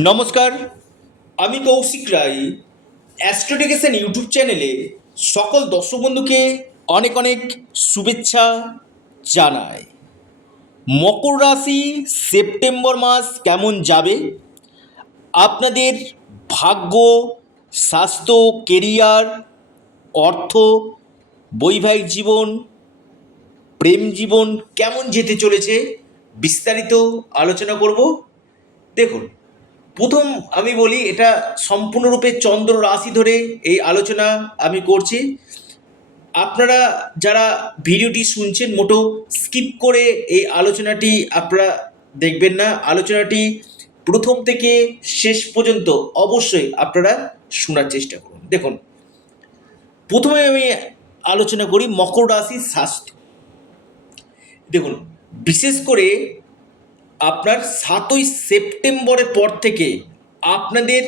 নমস্কার, আমি কৌশিক রায়। অ্যাস্ট্রোডিকেশন ইউটিউব চ্যানেলে সকল দর্শক বন্ধুকে অনেক অনেক শুভেচ্ছা জানাই। মকর রাশি সেপ্টেম্বর মাস কেমন যাবে, আপনাদের ভাগ্য, স্বাস্থ্য, কেরিয়ার, অর্থ, বৈবাহিক জীবন, প্রেম জীবন কেমন যেতে চলেছে বিস্তারিত আলোচনা করব। দেখুন, প্রথম আমি বলি, এটা সম্পূর্ণরূপে চন্দ্র রাশি ধরে এই আলোচনা আমি করছি। আপনারা যারা ভিডিওটি শুনছেন মোটো স্কিপ করে এই আলোচনাটি আপনারা দেখবেন না। আলোচনাটি প্রথম থেকে শেষ পর্যন্ত অবশ্যই আপনারা শোনার চেষ্টা করুন। দেখুন, প্রথমে আমি আলোচনা করি মকর রাশির স্বাস্থ্য। দেখুন, বিশেষ করে আপনার 7ই সেপ্টেম্বরের পর থেকে আপনাদের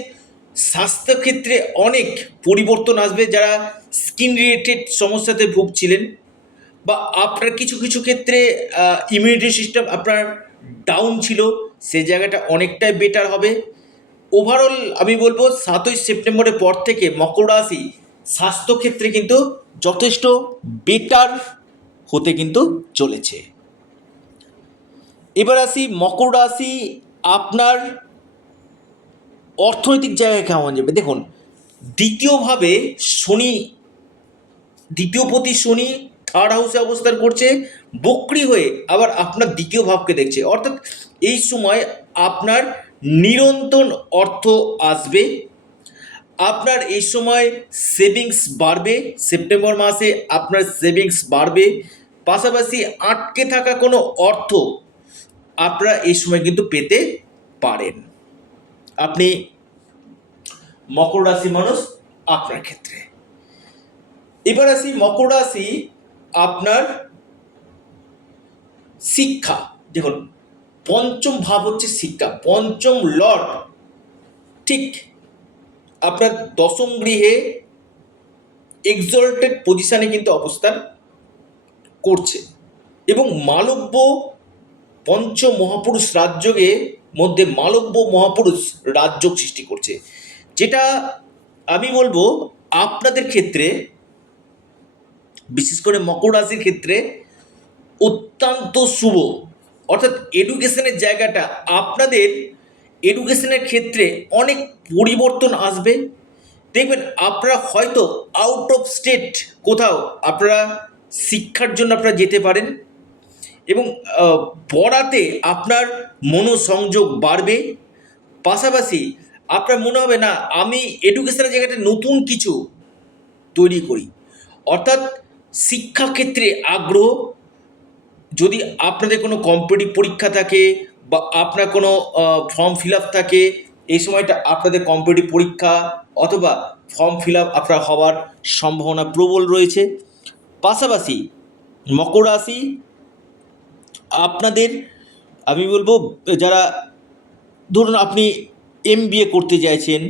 স্বাস্থ্যক্ষেত্রে অনেক পরিবর্তন আসবে। যারা স্কিন রিলেটেড সমস্যাতে ভুগছিলেন বা আপনার কিছু কিছু ক্ষেত্রে ইমিউনিটি সিস্টেম আপনার ডাউন ছিল, সেই জায়গাটা অনেকটাই বেটার হবে। ওভারঅল আমি বলবো 7ই সেপ্টেম্বরের পর থেকে মকর রাশি স্বাস্থ্যক্ষেত্রে কিন্তু যথেষ্ট বেটার হতে কিন্তু চলেছে। এবার আসি মকর রাশি আপনার অর্থনৈতিক জায়গায় কেমন যাবে। দেখুন, দ্বিতীয়ভাবে শনি, দ্বিতীয়পতি শনি থার্ড হাউসে অবস্থান করছে, বক্রি হয়ে আবার আপনার দ্বিতীয় ভাবকে দেখছে। অর্থাৎ এই সময় আপনার নিরন্তর অর্থ আসবে। আপনার এই সময় সেভিংস বাড়বে, সেপ্টেম্বর মাসে আপনার সেভিংস বাড়বে। পাশাপাশি আটকে থাকা কোনো অর্থ আপনারা এই সময় কিন্তু পেতে পারেন। আপনি মকর রাশি মানুষ, আপনার ক্ষেত্রে। এবার আসি মকর রাশি আপনার শিক্ষা। দেখুন, পঞ্চম ভাব হচ্ছে শিক্ষা, পঞ্চম লর্ড ঠিক আপনার দশম গৃহে এক্সল্টেড পজিশনে কিন্তু অবস্থান করছে এবং মালব্য পঞ্চ মহাপুরুষ রাজযোগের মধ্যে মালব্য মহাপুরুষ রাজযোগ সৃষ্টি করছে, যেটা আমি বলবো আপনাদের ক্ষেত্রে, বিশেষ করে মকর রাশির ক্ষেত্রে অত্যন্ত শুভ। অর্থাৎ এডুকেশনের জায়গাটা, আপনাদের এডুকেশনের ক্ষেত্রে অনেক পরিবর্তন আসবে। দেখবেন আপনারা হয়তো আউট অফ স্টেট কোথাও আপনারা শিক্ষার জন্য আপনারা যেতে পারেন এবং পড়াতে আপনার মনোসংযোগ বাড়বে। পাশাপাশি আপনার মনে হবে না আমি এডুকেশনের জায়গাটা নতুন কিছু তৈরি করি। অর্থাৎ শিক্ষাক্ষেত্রে আগ্রহ, যদি আপনাদের কোনো কম্পিটিটিভ পরীক্ষা থাকে বা আপনার কোনো ফর্ম ফিল আপ থাকে, এই সময়টা আপনাদের কম্পিটিটিভ পরীক্ষা অথবা ফর্ম ফিল আপ আপনার হওয়ার সম্ভাবনা প্রবল রয়েছে। পাশাপাশি মকর রাশি আপনাদের, আমি বলবো যারা ধরুন আপনি MBA করতে চাইছেন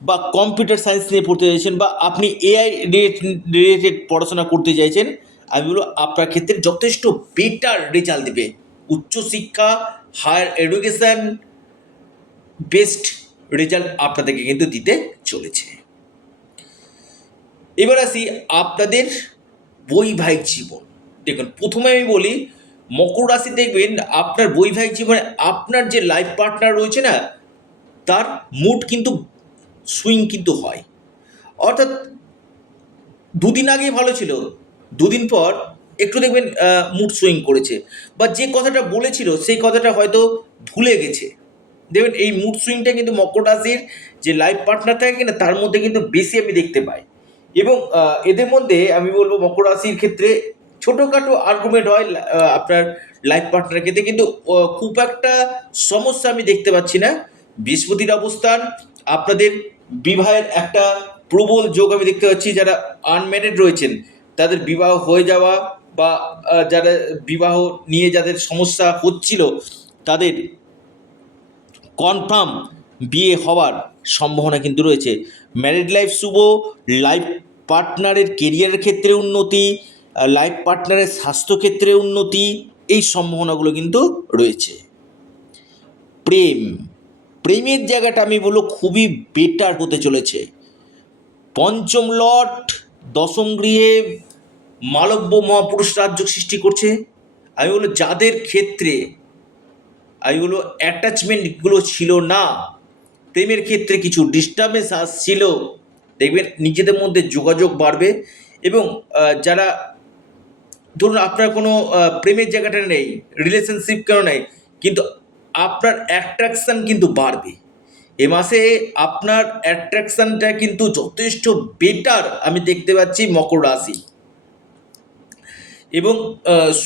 বা কম্পিউটার সায়েন্স নিয়ে পড়তে চাইছেন বা আপনি AI রিলেটেড পড়াশোনা করতে চাইছেন, আমি বলবো আপনার ক্ষেত্রে যথেষ্ট বেটার রেজাল্ট দেবে। উচ্চশিক্ষা, হায়ার এডুকেশান বেস্ট রেজাল্ট আপনাদেরকে কিন্তু দিতে চলেছে। এবার আসি আপনাদের বৈবাহিক জীবন। দেখুন, প্রথমে আমি বলি মকর রাশি, দেখবেন আপনার বৈবাহিক জীবনে আপনার যে লাইফ পার্টনার রয়েছে না, তার মুড কিন্তু সুইং কিন্তু হয়। অর্থাৎ দুদিন আগেই ভালো ছিল, দুদিন পর একটু দেখবেন মুড সুইং করেছে বা যে কথাটা বলেছিল সেই কথাটা হয়তো ভুলে গেছে। দেখবেন এই মুড সুইংটা কিন্তু মকর রাশির যে লাইফ পার্টনার থাকে কিনা তার মধ্যে কিন্তু বেশি আমি দেখতে পাই। এবং এদের মধ্যে আমি বলবো মকর রাশির ক্ষেত্রে ছোটোখাটো আর্গুমেন্ট হয় আপনার লাইফ পার্টনারের ক্ষেত্রে, কিন্তু খুব একটা সমস্যা আমি দেখতে পাচ্ছি না। বৃহস্পতির অবস্থান আপনাদের বিবাহের একটা প্রবল যোগ আমি দেখতে পাচ্ছি। যারা আনম্যারিড রয়েছেন তাদের বিবাহ হয়ে যাওয়া বা যারা বিবাহ নিয়ে যাদের সমস্যা হচ্ছিল তাদের কনফার্ম বিয়ে হওয়ার সম্ভাবনা কিন্তু রয়েছে। ম্যারিড লাইফ শুভ, লাইফ পার্টনারের কেরিয়ারের ক্ষেত্রে উন্নতি, লাইফ পার্টনারের স্বাস্থ্যক্ষেত্রে উন্নতি, এই সম্ভাবনাগুলো কিন্তু রয়েছে। প্রেম, প্রেমের জায়গাটা আমি বলবো খুবই বেটার হতে চলেছে। পঞ্চম লট দশম গৃহে মালব্য মহাপুরুষ রাজ্য সৃষ্টি করছে। আমি বলবো যাদের ক্ষেত্রে আমি বলবো অ্যাটাচমেন্টগুলো ছিল না, প্রেমের ক্ষেত্রে কিছু ডিস্টার্বেন্স আসছিল, দেখবেন নিজেদের মধ্যে যোগাযোগ বাড়বে। এবং যারা ধরুন আপনার কোনো প্রেমের জায়গাটা নেই, রিলেশনশিপ কেন নেই, কিন্তু আপনার অ্যাট্রাকশান কিন্তু বাড়বে এ মাসে। আপনার অ্যাট্রাকশানটা কিন্তু যথেষ্ট বেটার আমি দেখতে পাচ্ছি মকর রাশি। এবং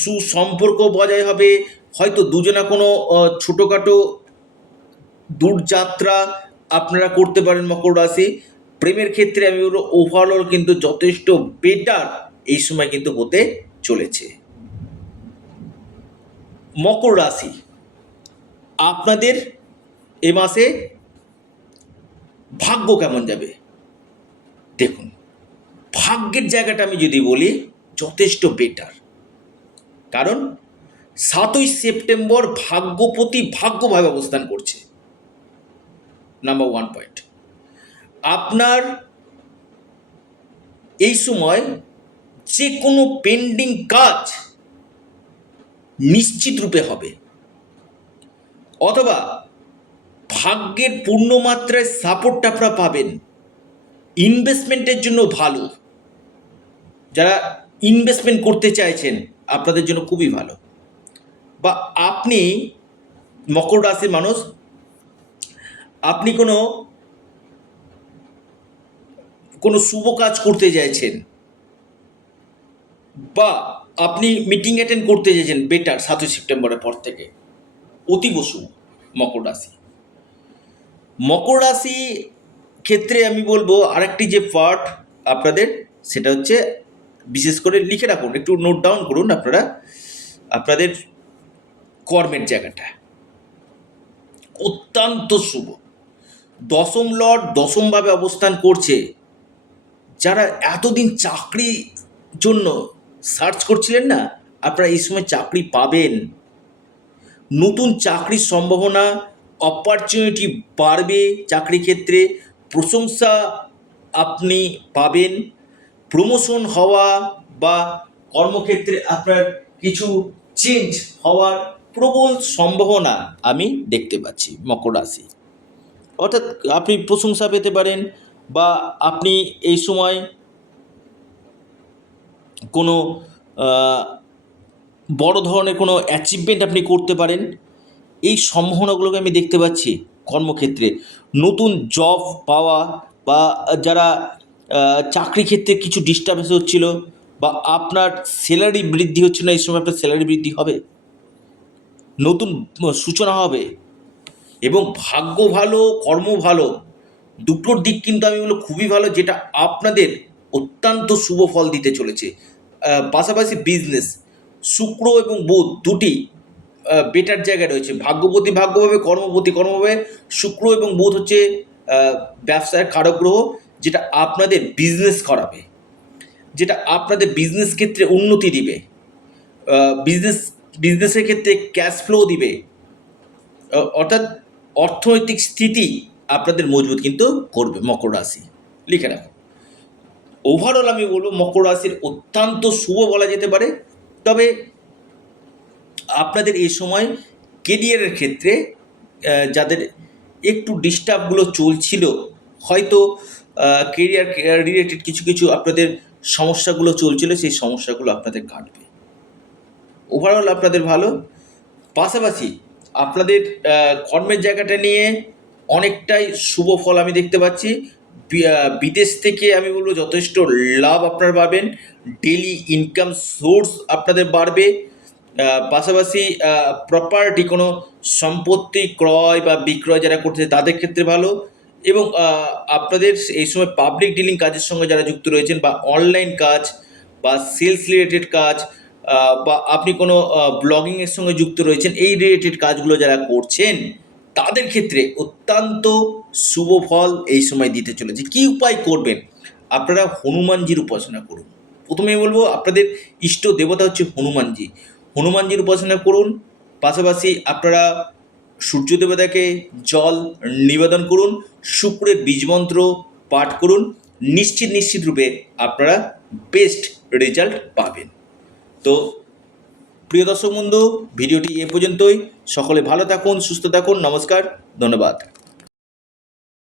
সুসম্পর্ক বজায় হবে। হয়তো দুজনা কোনো ছোটোখাটো দূরযাত্রা আপনারা করতে পারেন মকর রাশি। প্রেমের ক্ষেত্রে আমি বলবো ওভারঅল কিন্তু যথেষ্ট বেটার এই সময় কিন্তু হতে চলেছে। মকর রাশি, আপনাদের এ মাসে ভাগ্য কেমন যাবে? দেখুন, ভাগ্যের জায়গাটা আমি যদি বলি যথেষ্ট বেটার। কারণ 7ই সেপ্টেম্বর ভাগ্যপতি ভাগ্যভাবে অবস্থান করছে। নাম্বার 1 পয়েন্ট, আপনার এই সময় যে কোনো পেন্ডিং কাজ নিশ্চিত রূপে হবে, অথবা ভাগ্যের পূর্ণমাত্রায় সাপোর্ট আপনারা পাবেন। ইনভেস্টমেন্টের জন্য ভালো, যারা ইনভেস্টমেন্ট করতে চাইছেন আপনাদের জন্য খুবই ভালো। বা আপনি মকর রাশির মানুষ, আপনি কোনো কোনো শুভ কাজ করতে চাইছেন, বা আপনি মিটিং অ্যাটেন্ড করতে চাইছেন, বেটার 7ই সেপ্টেম্বরের পর থেকে অতীব শুভ মকর রাশি। মকর রাশি ক্ষেত্রে আমি বলবো আরেকটি যে পার্ট আপনাদের, সেটা হচ্ছে বিশেষ করে লিখে রাখুন, একটু নোট ডাউন করুন আপনারা, আপনাদের কর্মের জায়গাটা অত্যন্ত শুভ। দশম লর্ড দশমভাবে অবস্থান করছে। যারা এতদিন চাকরির জন্য সার্চ করছিলেন না, আপনারা এই সময় চাকরি পাবেন। নতুন চাকরির সম্ভাবনা, অপরচুনিটি বাড়বে চাকরি ক্ষেত্রে, প্রশংসা আপনি পাবেন, প্রমোশন হওয়া বা কর্মক্ষেত্রে আপনার কিছু চেঞ্জ হওয়ার প্রবল সম্ভাবনা আমি দেখতে পাচ্ছি মকর রাশি। অর্থাৎ আপনি প্রশংসা পেতে পারেন, বা আপনি এই সময় কোনো বড় ধরনের কোনো অ্যাচিভমেন্ট আপনি করতে পারেন। এই সম্ভাবনাগুলোকে আমি দেখতে পাচ্ছি কর্মক্ষেত্রে। নতুন জব পাওয়া, বা যারা চাকরি ক্ষেত্রে কিছু ডিস্টার্বেন্স হচ্ছিল, বা আপনার স্যালারি বৃদ্ধি হচ্ছে না, এই সময় আপনার স্যালারি বৃদ্ধি হবে, নতুন সূচনা হবে। এবং ভাগ্য ভালো, কর্ম ভালো, দুটোর দিক কিন্তু আমি বলবো খুবই ভালো, যেটা আপনাদের অত্যন্ত শুভ ফল দিতে চলেছে। পাশাপাশি বিজনেস, শুক্র এবং বুধ দুটি বেটার জায়গায় রয়েছে। ভাগ্যপতি ভাগ্যভাবে, কর্মপতি কর্মভাবে। শুক্র এবং বুধ হচ্ছে ব্যবসার কারক গ্রহ, যেটা আপনাদের বিজনেস করাবে, যেটা আপনাদের বিজনেস ক্ষেত্রে উন্নতি দিবে, বিজনেসের ক্ষেত্রে ক্যাশ ফ্লো দিবে। অর্থাৎ অর্থনৈতিক স্থিতি আপনাদের মজবুত কিন্তু করবে মকর রাশি, লিখে রাখো। ওভারঅল আমি বলবো মকর রাশির অত্যন্ত শুভ বলা যেতে পারে। তবে আপনাদের এই সময় কেরিয়ারের ক্ষেত্রে যাদের একটু ডিস্টার্বগুলো চলছিল, হয়তো কেরিয়ার রিলেটেড কিছু কিছু আপনাদের সমস্যাগুলো চলছিল, সেই সমস্যাগুলো আপনাদের কাটবে। ওভারঅল আপনাদের ভালো। পাশাপাশি আপনাদের কর্মের জায়গাটা নিয়ে অনেকটাই শুভ ফল আমি দেখতে পাচ্ছি। বিদেশ থেকে আমি বলবো যথেষ্ট লাভ আপনারা পাবেন, ডেলি ইনকাম সোর্স আপনাদের বাড়বে। পাশাপাশি প্রপার্টি, কোনো সম্পত্তি ক্রয় বা বিক্রয় যারা করছে তাদের ক্ষেত্রে ভালো। এবং আপনাদের এই সময় পাবলিক ডিলিং কাজের সঙ্গে যারা যুক্ত রয়েছেন, বা অনলাইন কাজ, বা সেলস রিলেটেড কাজ, বা আপনি কোনো ব্লগিংয়ের সঙ্গে যুক্ত রয়েছেন, এই রিলেটেড কাজগুলো যারা করছেন তাদের ক্ষেত্রে অত্যন্ত শুভ ফল এই সময় দিতে চলেছে। কী উপায় করবেন? আপনারা হনুমানজির উপাসনা করুন। প্রথমেই বলবো আপনাদের ইষ্ট দেবতা হচ্ছে হনুমানজি। হনুমানজির উপাসনা করুন। পাশাপাশি আপনারা সূর্য দেবতাকে জল নিবেদন করুন, শুক্রের বীজমন্ত্র পাঠ করুন, নিশ্চিত রূপে আপনারা বেস্ট রেজাল্ট পাবেন। তো প্রিয় দর্শক বন্ধু, ভিডিওটি এ পর্যন্তই। সকলে ভালো থাকুন, সুস্থ থাকুন। নমস্কার, ধন্যবাদ।